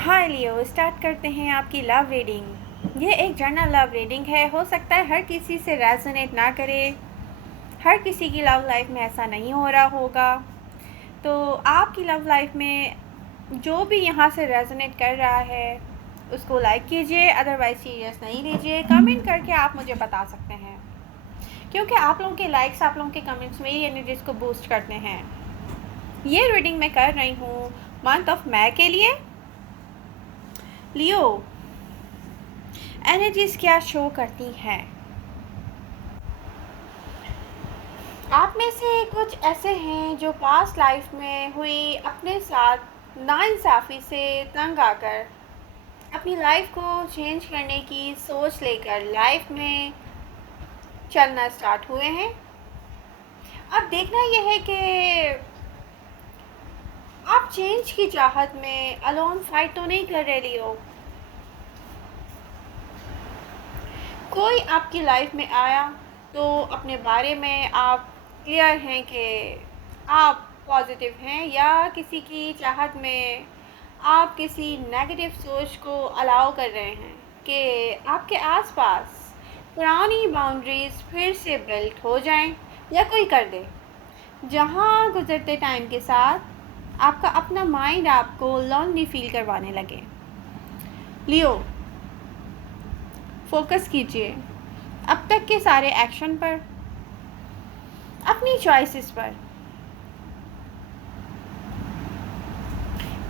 हाय लियो, start करते हैं आपकी लव रीडिंग। ये एक जनरल लव रीडिंग है। हो सकता है हर किसी से रेजोनेट ना करे, हर किसी की लव लाइफ में ऐसा नहीं हो रहा होगा। तो आपकी लव लाइफ में जो भी यहाँ से रेजोनेट कर रहा है उसको लाइक कीजिए, अदरवाइज सीरियस नहीं लीजिए। कमेंट करके आप मुझे बता सकते हैं, क्योंकि आप लोगों के लाइक्स, आप लोगों के कमेंट्स मेरी एनर्जीज को बूस्ट करते हैं। ये रीडिंग मैं कर रही हूँ मंथ ऑफ मई के लिए। लियो, एनर्जीज क्या शो करती हैं? आप में से कुछ ऐसे हैं जो पास्ट लाइफ में हुई अपने साथ नाइंसाफ़ी से तंग आकर अपनी लाइफ को चेंज करने की सोच लेकर लाइफ में चलना स्टार्ट हुए हैं। अब देखना यह है कि आप चेंज की चाहत में अलोन फाइट तो नहीं कर रहे लियो। कोई आपकी लाइफ में आया तो अपने बारे में आप क्लियर हैं कि आप पॉजिटिव हैं, या किसी की चाहत में आप किसी नेगेटिव सोच को अलाउ कर रहे हैं कि आपके आसपास पुरानी बाउंड्रीज फिर से बिल्ट हो जाएं या कोई कर दे, जहां गुजरते टाइम के साथ आपका अपना माइंड आपको लोनली फील करवाने लगे। लियो, फोकस कीजिए अब तक के सारे एक्शन पर, अपनी चॉइसेस पर।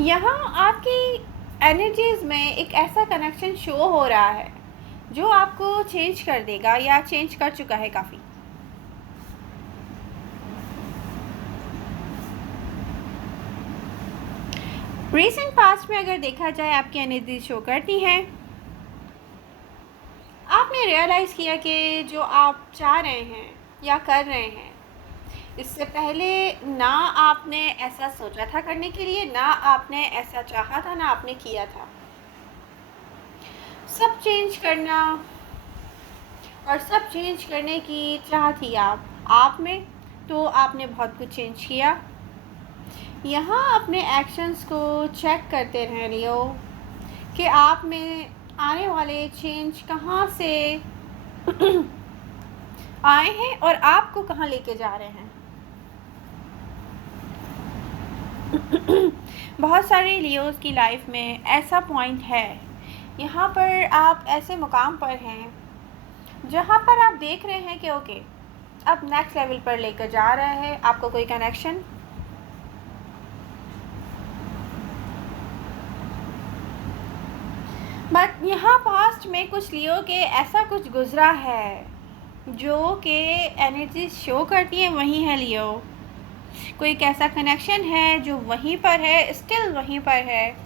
यहाँ आपकी एनर्जीज में एक ऐसा कनेक्शन शो हो रहा है जो आपको चेंज कर देगा या चेंज कर चुका है काफ़ी। रीसेंट पास्ट में अगर देखा जाए आपकी एनर्जी शो करती हैं, आपने रियलाइज़ किया कि जो आप चाह रहे हैं या कर रहे हैं, इससे पहले ना आपने ऐसा सोचा था करने के लिए, ना आपने ऐसा चाहा था, ना आपने किया था। सब चेंज करना और सब चेंज करने की चाह थी आप में, तो आपने बहुत कुछ चेंज किया। यहाँ अपने एक्शंस को चेक करते रह लियो कि आप में आने वाले चेंज कहाँ से आए हैं और आपको कहाँ लेके जा रहे हैं। बहुत सारे लियोज़ की लाइफ में ऐसा पॉइंट है, यहाँ पर आप ऐसे मुकाम पर हैं जहाँ पर आप देख रहे हैं कि ओके, अब नेक्स्ट लेवल पर लेकर जा रहा है आपको कोई कनेक्शन। बट यहाँ पास्ट में कुछ लियो के ऐसा कुछ गुजरा है जो कि एनर्जी शो करती है वहीं है लियो। कोई एक ऐसा कनेक्शन है जो वहीं पर है, स्टिल वहीं पर है,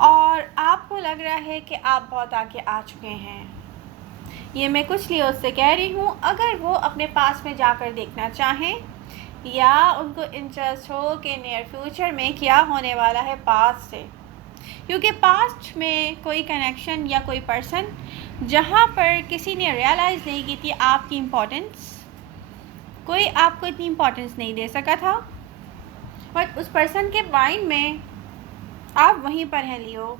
और आपको लग रहा है कि आप बहुत आगे आ चुके हैं। ये मैं कुछ लियो से कह रही हूँ, अगर वो अपने पास में जाकर देखना चाहें या उनको इंटरेस्ट हो कि नियर फ्यूचर में क्या होने वाला है पास्ट से, क्योंकि पास्ट में कोई कनेक्शन या कोई पर्सन जहाँ पर किसी ने रियलाइज़ नहीं की थी आपकी इम्पोर्टेंस, कोई आपको इतनी इम्पोर्टेंस नहीं दे सका था, बट उस पर्सन के माइंड में आप वहीं पर हैं लियो।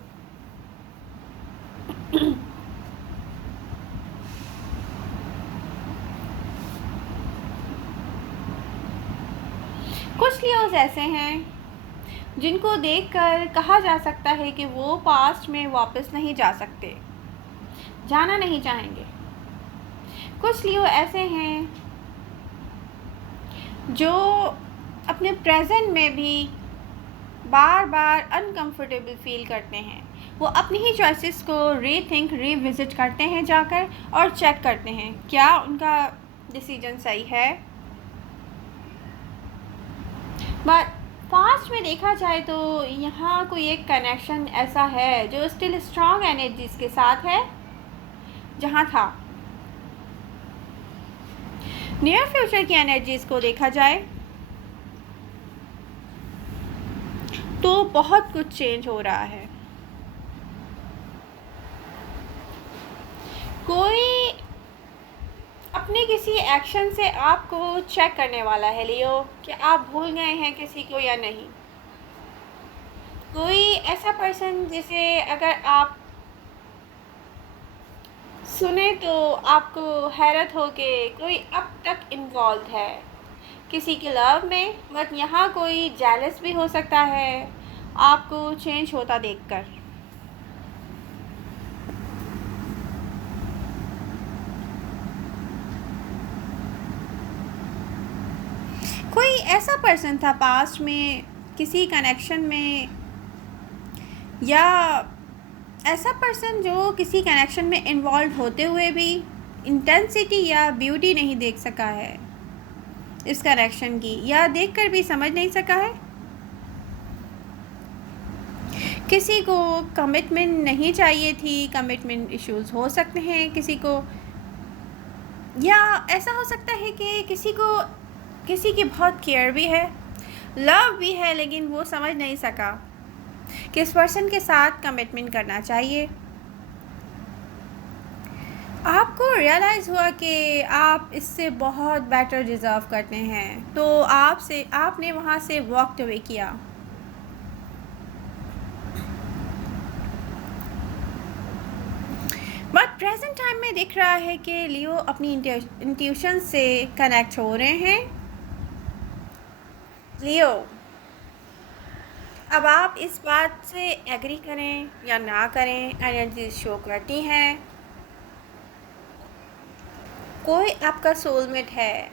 कुछ लियोज ऐसे हैं जिनको देखकर कहा जा सकता है कि वो पास्ट में वापस नहीं जा सकते, जाना नहीं चाहेंगे। कुछ लियो ऐसे हैं जो अपने प्रेजेंट में भी बार बार अनकंफर्टेबल फील करते हैं। वो अपनी ही चॉइसेस को रीथिंक, रिविजिट करते हैं जाकर और चेक करते हैं क्या उनका डिसीजन सही है। बट पास्ट में देखा जाए तो यहाँ कोई एक कनेक्शन ऐसा है जो स्टिल स्ट्रॉन्ग एनर्जीज के साथ है जहाँ था। नियर फ्यूचर की एनर्जीज को देखा जाए तो बहुत कुछ चेंज हो रहा है। कोई अपने किसी एक्शन से आपको चेक करने वाला है लियो कि आप भूल गए हैं किसी को या नहीं। कोई ऐसा पर्सन जिसे अगर आप सुने तो आपको हैरत हो कि कोई अब तक इन्वॉल्व है किसी के लव में, बट यहाँ कोई जेलस भी हो सकता है आपको चेंज होता देखकर। कोई ऐसा पर्सन था पास्ट में किसी कनेक्शन में, या ऐसा पर्सन जो किसी कनेक्शन में इन्वॉल्व होते हुए भी इंटेंसिटी या ब्यूटी नहीं देख सका है इस कनेक्शन की, या देखकर भी समझ नहीं सका है। किसी को कमिटमेंट नहीं चाहिए थी, कमिटमेंट इश्यूज हो सकते हैं किसी को, या ऐसा हो सकता है कि किसी को किसी की बहुत केयर भी है, लव भी है, लेकिन वो समझ नहीं सका किस पर्सन के साथ कमिटमेंट करना चाहिए। आपको रियलाइज़ हुआ कि आप इससे बहुत बेटर डिज़र्व करते हैं, तो आपने वहाँ से वॉक अवे किया। बट प्रेजेंट टाइम में दिख रहा है कि लियो अपनी इंट्यूशन से कनेक्ट हो रहे हैं। लियो, अब आप इस बात से एग्री करें या ना करें, एनर्जी शो करती हैं कोई आपका सोलमेट है।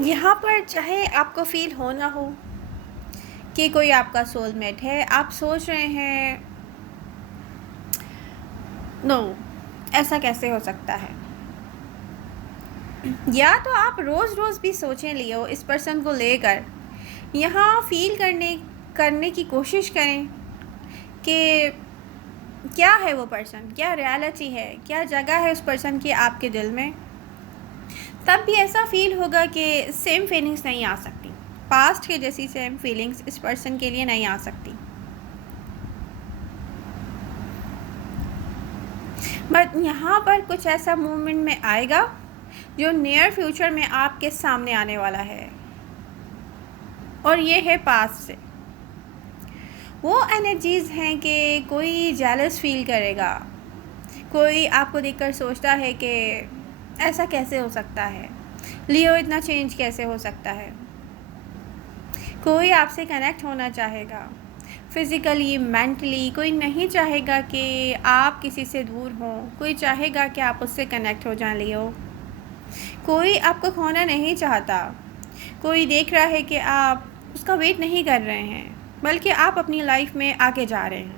यहाँ पर चाहे आपको फील हो ना हो कि कोई आपका सोलमेट है, आप सोच रहे हैं नो, ऐसा कैसे हो सकता है। या तो आप रोज़ रोज़ भी सोचें लियो इस पर्सन को लेकर, यहाँ फील करने की कोशिश करें कि क्या है वो पर्सन, क्या रियलिटी है, क्या जगह है उस पर्सन की आपके दिल में। तब भी ऐसा फील होगा कि सेम फीलिंग्स नहीं आ सकती, पास्ट के जैसी सेम फीलिंग्स इस पर्सन के लिए नहीं आ सकती। बट यहाँ पर कुछ ऐसा मूवमेंट में आएगा जो नियर फ्यूचर में आपके सामने आने वाला है, और ये है पास्ट से। वो एनर्जीज़ हैं कि कोई जेलस फील करेगा, कोई आपको देखकर सोचता है कि ऐसा कैसे हो सकता है, लियो इतना चेंज कैसे हो सकता है। कोई आपसे कनेक्ट होना चाहेगा फिज़िकली, मेंटली, कोई नहीं चाहेगा कि आप किसी से दूर हों, कोई चाहेगा कि आप उससे कनेक्ट हो जाएं लियो। कोई आपको खोना नहीं चाहता, कोई देख रहा है कि आप उसका वेट नहीं कर रहे हैं, बल्कि आप अपनी लाइफ में आगे जा रहे हैं।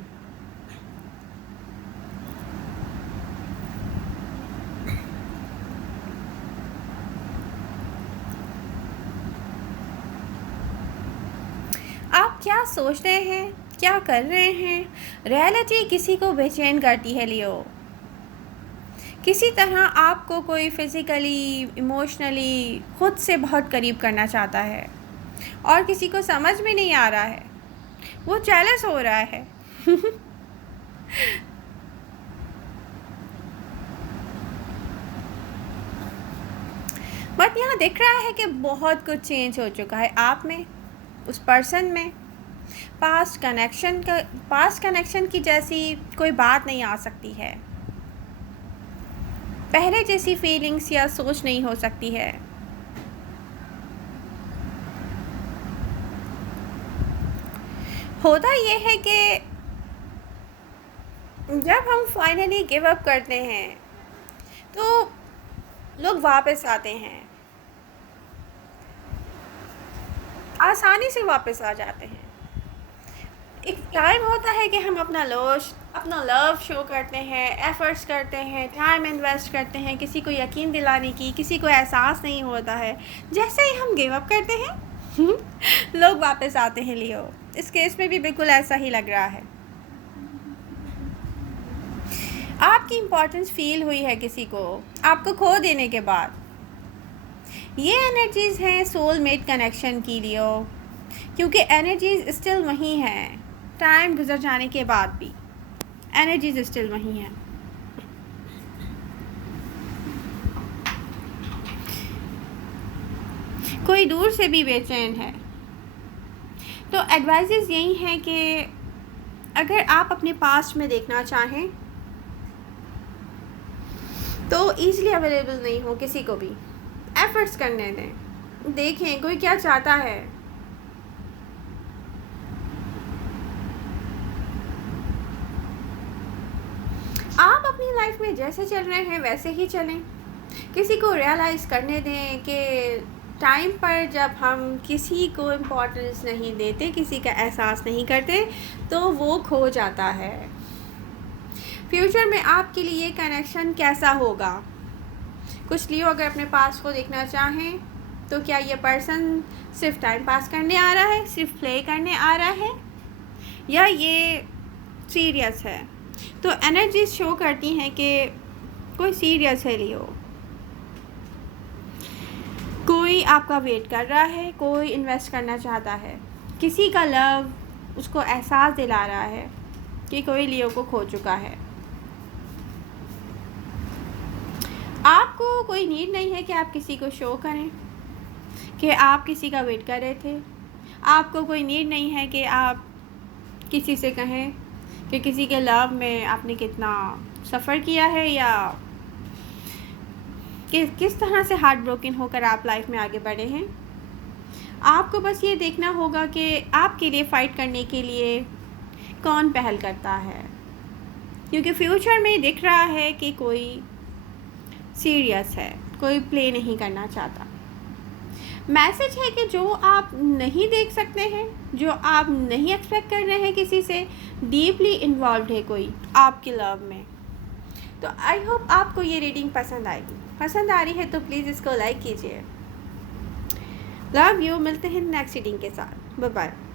आप क्या सोच रहे हैं, क्या कर रहे हैं, रियलिटी किसी को बेचैन करती है लियो। किसी तरह आपको कोई फिज़िकली, इमोशनली खुद से बहुत करीब करना चाहता है, और किसी को समझ में नहीं आ रहा है, वो जेलस हो रहा है। बट यहाँ दिख रहा है कि बहुत कुछ चेंज हो चुका है आप में, उस पर्सन में। पास्ट कनेक्शन की जैसी कोई बात नहीं आ सकती है, पहले जैसी फीलिंग्स या सोच नहीं हो सकती है। होता ये है कि जब हम फाइनली गिव अप करते हैं तो लोग वापस आते हैं, आसानी से वापस आ जाते हैं। एक टाइम होता है कि हम अपना लव शो करते हैं, एफर्ट्स करते हैं, टाइम इन्वेस्ट करते हैं किसी को यकीन दिलाने की, किसी को एहसास नहीं होता है। जैसे ही हम गिव अप करते हैं लोग वापस आते हैं लियो। इस केस में भी बिल्कुल ऐसा ही लग रहा है। आपकी इम्पोर्टेंस फील हुई है किसी को आपको खो देने के बाद। ये एनर्जीज़ हैं सोलमेट कनेक्शन की लियो, क्योंकि एनर्जीज़ स्टिल वहीं हैं, टाइम गुजर जाने के बाद भी एनर्जीज़ स्टिल वहीं हैं। कोई दूर से भी बेचैन है। तो एडवाइजेस यही हैं कि अगर आप अपने पास्ट में देखना चाहें तो ईज़िली अवेलेबल नहीं हो किसी को भी, एफ़र्ट्स करने दें, देखें कोई क्या चाहता है। आप अपनी लाइफ में जैसे चल रहे हैं वैसे ही चलें। किसी को रियलाइज़ करने दें कि टाइम पर जब हम किसी को इम्पोर्टेंस नहीं देते, किसी का एहसास नहीं करते, तो वो खो जाता है। फ्यूचर में आपके लिए ये कनेक्शन कैसा होगा? कुछ लियो अगर अपने पास को देखना चाहें तो क्या ये पर्सन सिर्फ टाइम पास करने आ रहा है, सिर्फ प्ले करने आ रहा है, या ये सीरियस है? तो एनर्जी शो करती हैं कि कोई सीरियस है लियो, कोई आपका वेट कर रहा है, कोई इन्वेस्ट करना चाहता है, किसी का लव उसको एहसास दिला रहा है कि कोई लियो को खो चुका है। आपको कोई नीड नहीं है कि आप किसी को शो करें कि आप किसी का वेट कर रहे थे। आपको कोई नीड नहीं है कि आप किसी से कहें कि किसी के लव में आपने कितना सफ़र किया है, या कि किस तरह से हार्ट ब्रोकन होकर आप लाइफ में आगे बढ़े हैं। आपको बस ये देखना होगा कि आपके लिए फ़ाइट करने के लिए कौन पहल करता है, क्योंकि फ्यूचर में दिख रहा है कि कोई सीरियस है, कोई प्ले नहीं करना चाहता। मैसेज है कि जो आप नहीं देख सकते हैं, जो आप नहीं एक्सपेक्ट कर रहे हैं किसी से, डीपली इन्वॉल्व है कोई आपके लव में। तो आई होप आपको ये रीडिंग पसंद आएगी। पसंद आ रही है तो प्लीज़ इसको लाइक कीजिए। Love you. मिलते हैं नेक्स्ट रीडिंग के साथ। बाय बाय।